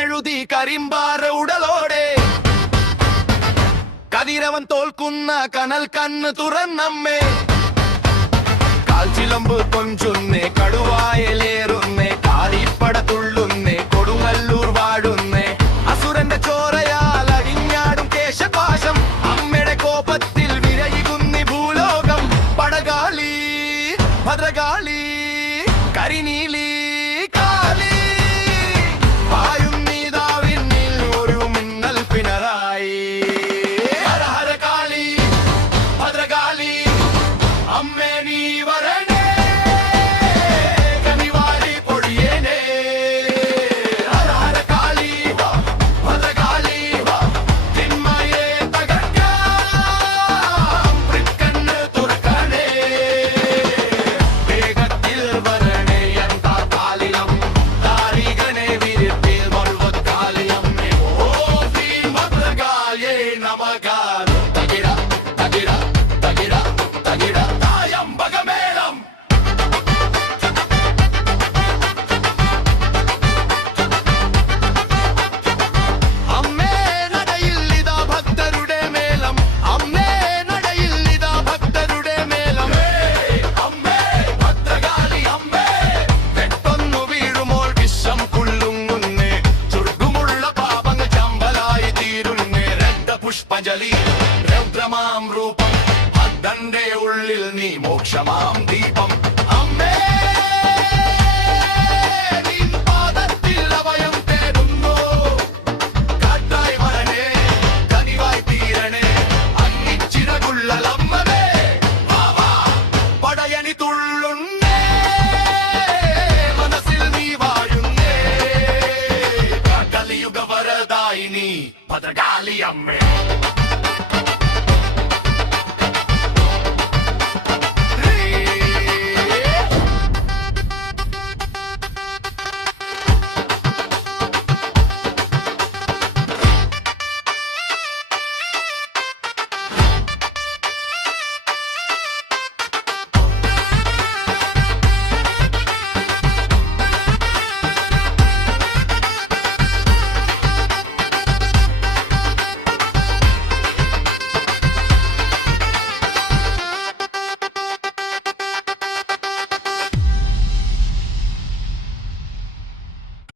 കണ്ണെഴുതി കരിമ്പാറ ഉടലോടെ കതിരവൻ തോൽക്കുന്ന കനൽ കണ്ണ് തുറന്നമ്മേ കാൽച്ചിലമ്പ് കൊഞ്ചുന്നേ കടുവായലേറുന്നേ കാളിപ്പട തുള്ളുന്നേ കൊടുങ്ങല്ലൂർ വാഴുന്നേ അസുരന്റെ ചോരയാൽ അഴിഞ്ഞാടും കേശപാശം അമ്മയുടെ കോപത്തിൽ വിരയികുന്നി ഭൂലോകം പടകാളി ഭദ്രകാളി കരിനീലി കാളി പായും നീതാവിന്നിൽ ഒരു മിന്നൽ പിണറായി ഹര ഹര കാളി ഭദ്രകാളി അമ്മേ നീ വരണേ കനിവാരി പൊടിയേനേ ഹര ഹര കാളി ഭദ്രകാളി തിന്മയെ തകർക്കാം തൃക്കണ്ണ് തുറക്കണേ വേഗത്തിൽ വരണേ എന്താ കാളിയം താരികനെ വിരിപ്പിൽ മറുവക്കാളിയമ്മേ ഓ ശ്രീ ഭദ്രകാളിയേ നമകാരം തകിട തകിട തകിട തകിട തായമ്പകമേളം അമ്മേ നടയിൽ ഇതാ ഭക്തരുടെ മേളം അമ്മേ നടയിൽ ഇതാ ഭക്തരുടെ മേളം അമ്മേ ഭദ്രകാളി അമ്മേ പെട്ടെന്നു വീഴുമോൾ വിഷം കുള്ളുങ്ങുന്നേ ചുരുക്കുമുള്ള പാപങ്ങൾ ചമ്പലായി തീരുന്നേ രക്തപുഷ്പജലി രൗദ്രമാം രൂപം ഭക്തന്റെ ഉള്ളിൽ നീ മോക്ഷമാം ദീപം അമ്മേ നിൻ പാദത്തിൽ അഭയം തേടുന്നു കാറ്റായി വരണേ കനിവായി തീരണേ അന്നിച്ചിറകുള്ളലമ്മേ വാവാ പടയണി തുള്ളുന്നേ മനസ്സിൽ നീ വാഴുന്നേ കലിയുഗ വരദായിനി ഭദ്രകാളി അമ്മേ